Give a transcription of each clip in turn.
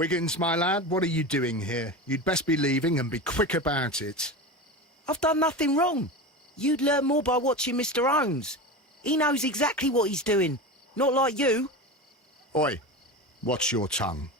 Wiggins, my lad, what are you doing here? You'd best be leaving and be quick about it. I've done nothing wrong. You'd learn more by watching Mr. Holmes. He knows exactly what he's doing. Not like you. Oi, watch your tongue.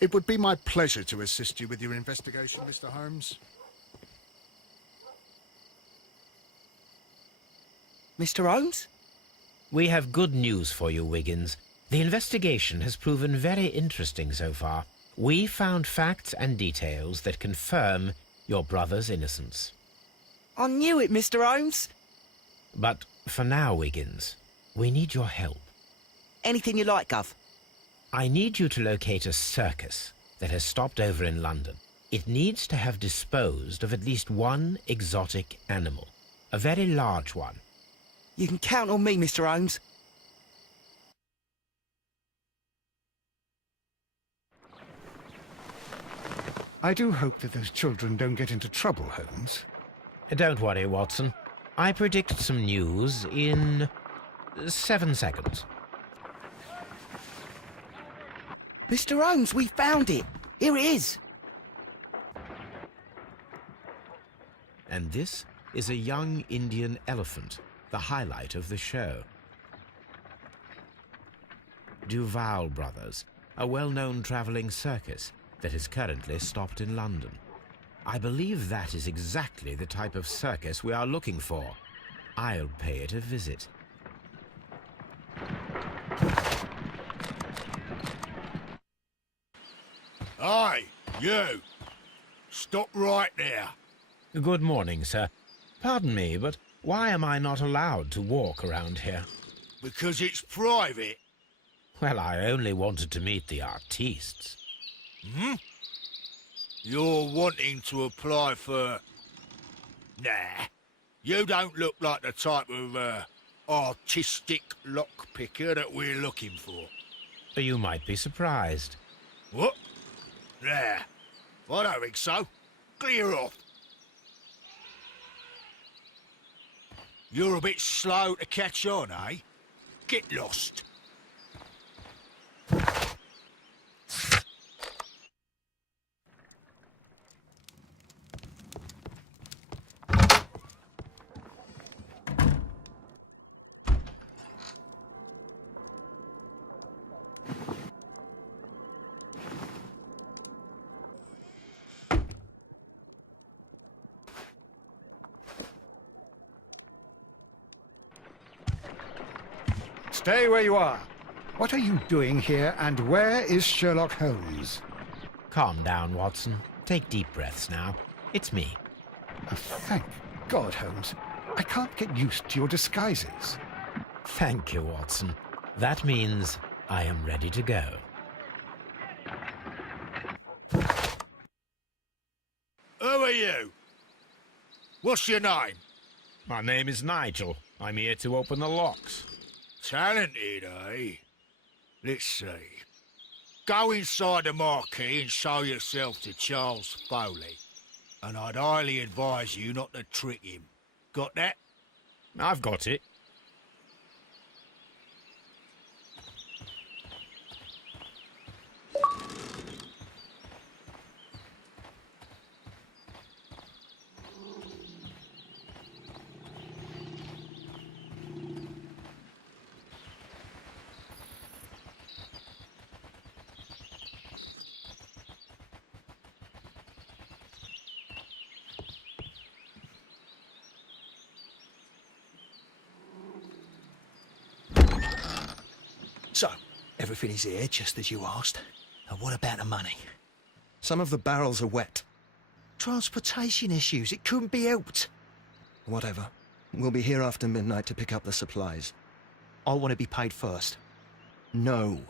It would be my pleasure to assist you with your investigation, Mr. Holmes. Mr. Holmes? We have good news for you, Wiggins. The investigation has proven very interesting so far. We found facts and details that confirm your brother's innocence. I knew it, Mr. Holmes. But for now, Wiggins, we need your help. Anything you like, Gov. I need you to locate a circus that has stopped over in London. It needs to have disposed of at least one exotic animal, a very large one. You can count on me, Mr. Holmes. I do hope that those children don't get into trouble, Holmes. Don't worry, Watson. I predict some news in 7 seconds. Mr. Holmes, we found it. Here it is. And this is a young Indian elephant, the highlight of the show. Duval Brothers, a well-known travelling circus that is currently stopped in London. I believe that is exactly the type of circus we are looking for. I'll pay it a visit. Hi, you! Stop right there. Good morning, sir. Pardon me, but why am I not allowed to walk around here? Because it's private. Well, I only wanted to meet the artistes. Hmm? You're wanting to apply for... Nah, you don't look like the type of, artistic lockpicker that we're looking for. You might be surprised. What? Nah, I don't think so. Clear off. You're a bit slow to catch on, eh? Get lost. Stay where you are. What are you doing here, and where is Sherlock Holmes? Calm down, Watson. Take deep breaths now. It's me. Oh, thank God, Holmes. I can't get used to your disguises. Thank you, Watson. That means I am ready to go. Who are you? What's your name? My name is Nigel. I'm here to open the locks. Talented, eh? Let's see. Go inside the marquee and show yourself to Charles Foley. And I'd highly advise you not to trick him. Got that? I've got it. So, everything is here, just as you asked. And what about the money? Some of the barrels are wet. Transportation issues, it couldn't be helped. Whatever. We'll be here after midnight to pick up the supplies. I want to be paid first. No.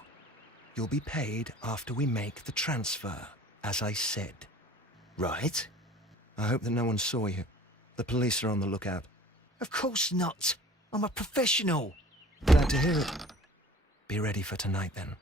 You'll be paid after we make the transfer, as I said. Right? I hope that no one saw you. The police are on the lookout. Of course not. I'm a professional. Glad to hear it. Be ready for tonight, then.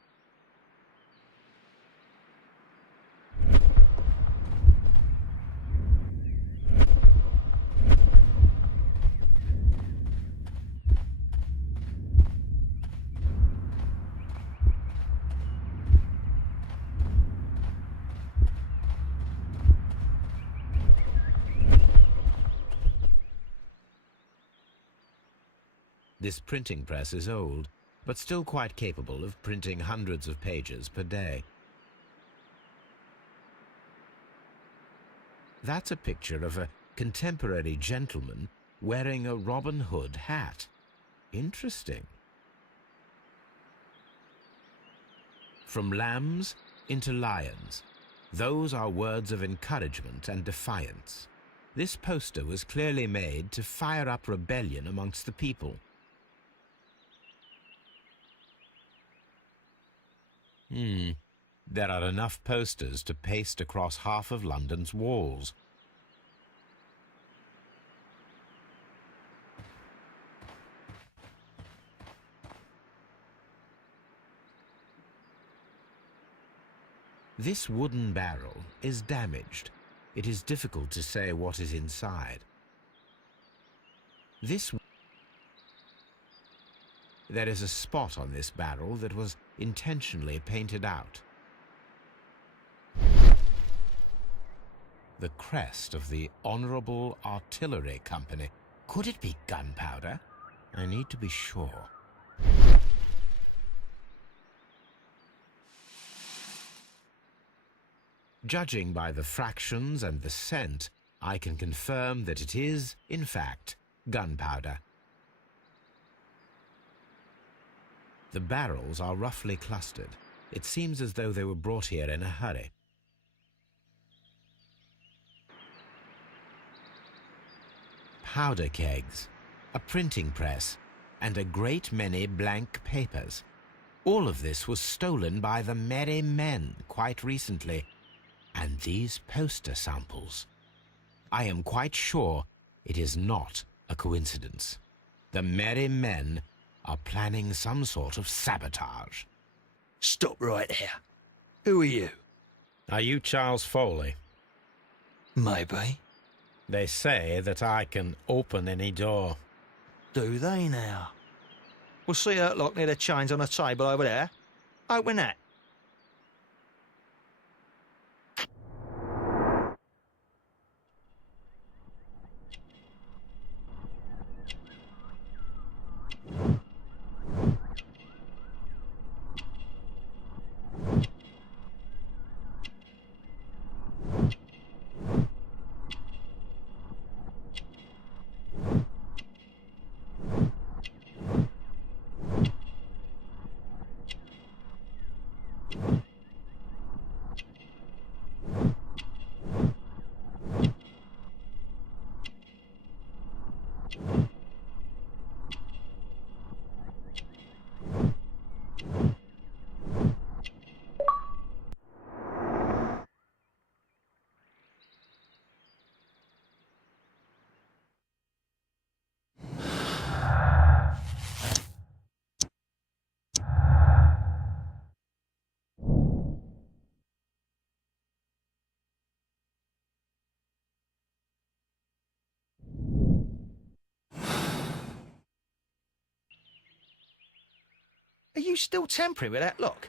This printing press is old, but still quite capable of printing hundreds of pages per day. That's a picture of a contemporary gentleman wearing a Robin Hood hat. Interesting. From lambs into lions. Those are words of encouragement and defiance. This poster was clearly made to fire up rebellion amongst the people. There are enough posters to paste across half of London's walls. This wooden barrel is damaged. It is difficult to say what is inside. There is a spot on this barrel that was intentionally painted out. The crest of the Honourable Artillery Company. Could it be gunpowder? I need to be sure. Judging by the fractions and the scent, I can confirm that it is, in fact, gunpowder. The barrels are roughly clustered. It seems as though they were brought here in a hurry. Powder kegs, a printing press, and a great many blank papers. All of this was stolen by the Merry Men quite recently. And these poster samples. I am quite sure it is not a coincidence. The Merry Men are planning some sort of sabotage. Stop right there. Who are you? Are you Charles Foley? Maybe. They say that I can open any door. Do they now? We'll see that lock near the chains on the table over there. Open that. Are you still tampering with that lock?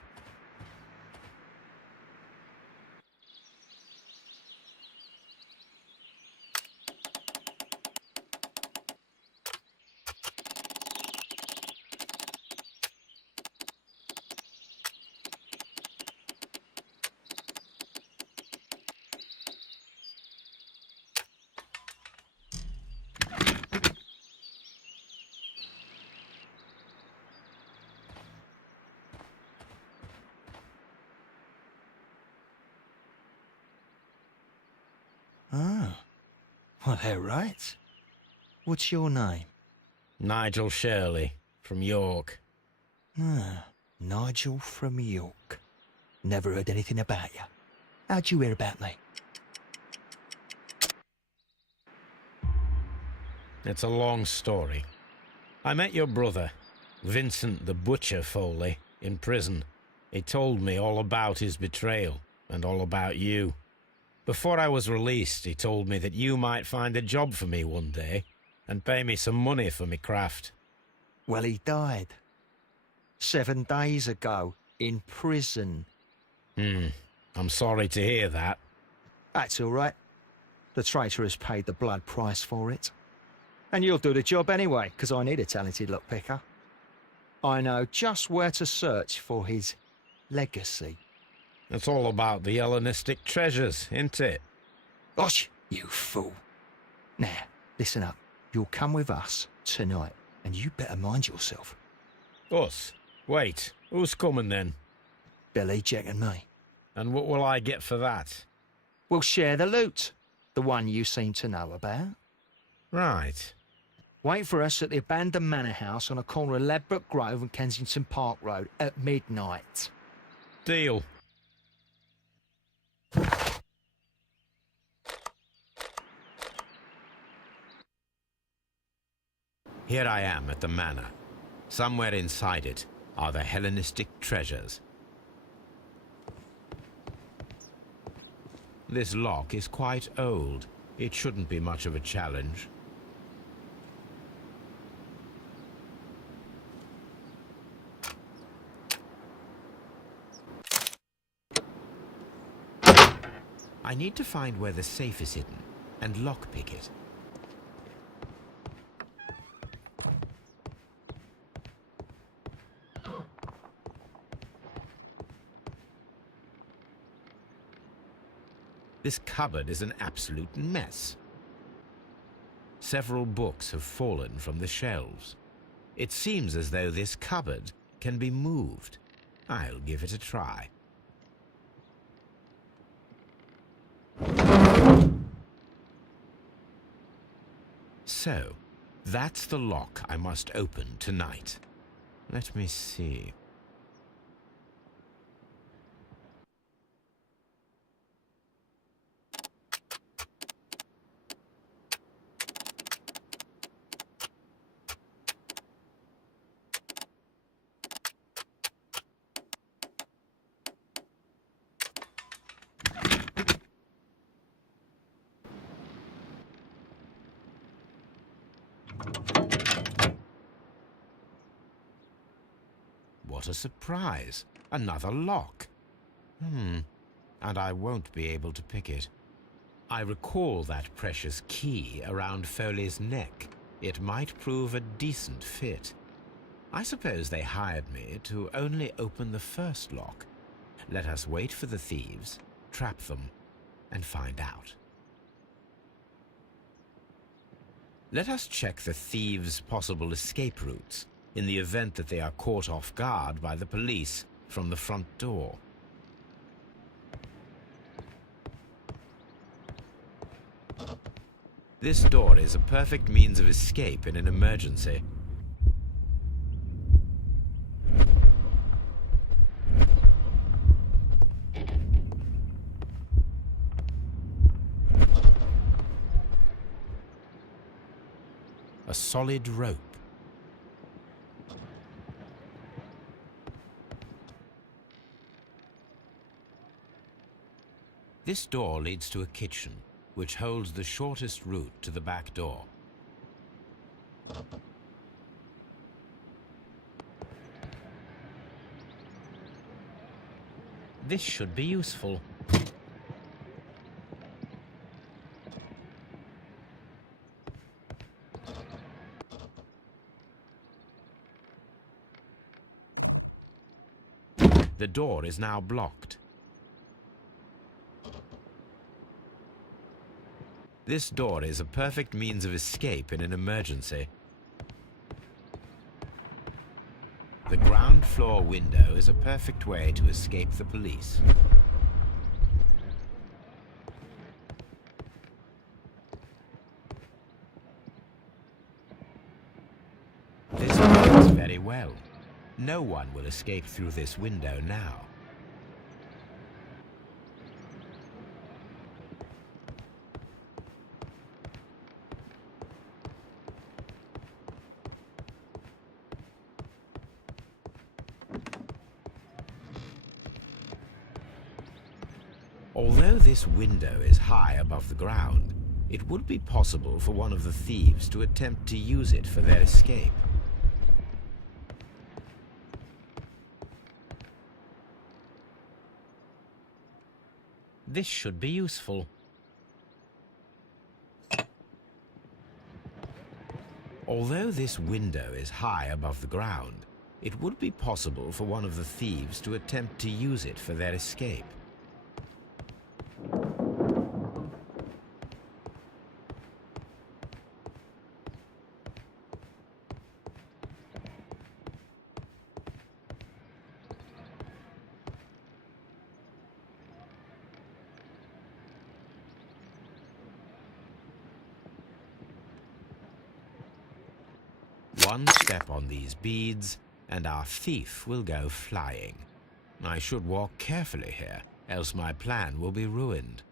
Ah, well, they're right. What's your name? Nigel Shirley, from York. Ah, Nigel from York. Never heard anything about you. How'd you hear about me? It's a long story. I met your brother, Vincent the Butcher Foley, in prison. He told me all about his betrayal and all about you. Before I was released, he told me that you might find a job for me one day and pay me some money for me craft. Well, he died. 7 days ago, in prison. I'm sorry to hear that. That's all right. The traitor has paid the blood price for it. And you'll do the job anyway, because I need a talented lockpicker. I know just where to search for his legacy. It's all about the Hellenistic treasures, isn't it? Gosh, you fool. Now, listen up. You'll come with us tonight, and you better mind yourself. Us? Wait, who's coming then? Billy, Jack and me. And what will I get for that? We'll share the loot. The one you seem to know about. Right. Wait for us at the abandoned manor house on a corner of Ladbroke Grove and Kensington Park Road at midnight. Deal. Here I am at the manor. Somewhere inside it are the Hellenistic treasures. This lock is quite old. It shouldn't be much of a challenge. I need to find where the safe is hidden and lockpick it. This cupboard is an absolute mess. Several books have fallen from the shelves. It seems as though this cupboard can be moved. I'll give it a try. So, that's the lock I must open tonight. Let me see. What a surprise! Another lock. And I won't be able to pick it. I recall that precious key around Foley's neck. It might prove a decent fit. I suppose they hired me to only open the first lock. Let us wait for the thieves, trap them, and find out. Let us check the thieves' possible escape routes in the event that they are caught off guard by the police from the front door. This door is a perfect means of escape in an emergency. A solid rope. This door leads to a kitchen, which holds the shortest route to the back door. This should be useful. The door is now blocked. This door is a perfect means of escape in an emergency. The ground floor window is a perfect way to escape the police. This works very well. No one will escape through this window now. Although this window is high above the ground, it would be possible for one of the thieves to attempt to use it for their escape. This should be useful. Although this window is high above the ground, it would be possible for one of the thieves to attempt to use it for their escape. One step on these beads, and our thief will go flying. I should walk carefully here, else my plan will be ruined.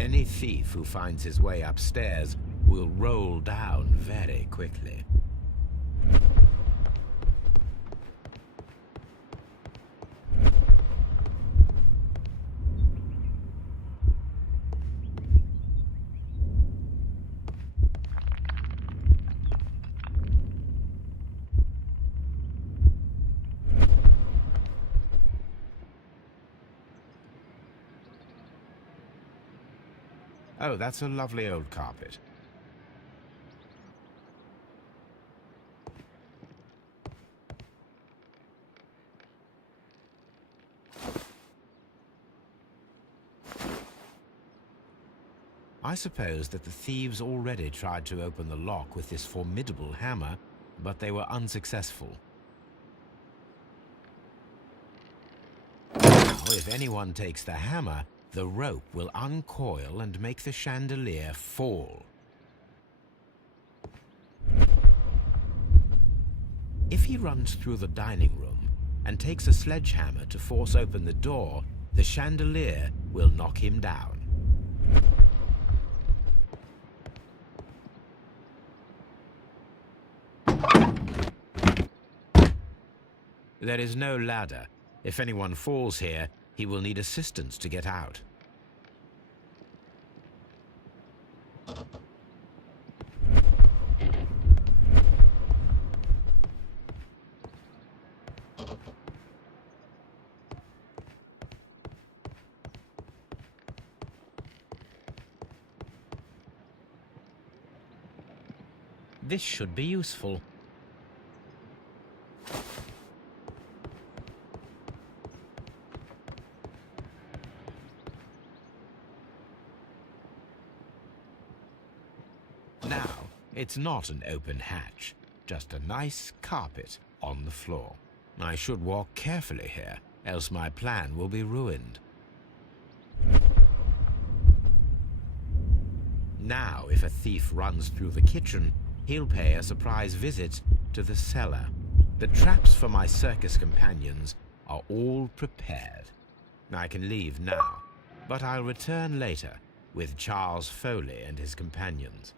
Any thief who finds his way upstairs will roll down very quickly. Oh, that's a lovely old carpet. I suppose that the thieves already tried to open the lock with this formidable hammer, but they were unsuccessful. Now, if anyone takes the hammer, the rope will uncoil and make the chandelier fall. If he runs through the dining room and takes a sledgehammer to force open the door, the chandelier will knock him down. There is no ladder. If anyone falls here, he will need assistance to get out. This should be useful. Now, it's not an open hatch, just a nice carpet on the floor. I should walk carefully here, else my plan will be ruined. Now, if a thief runs through the kitchen, he'll pay a surprise visit to the cellar. The traps for my circus companions are all prepared. I can leave now, but I'll return later with Charles Foley and his companions.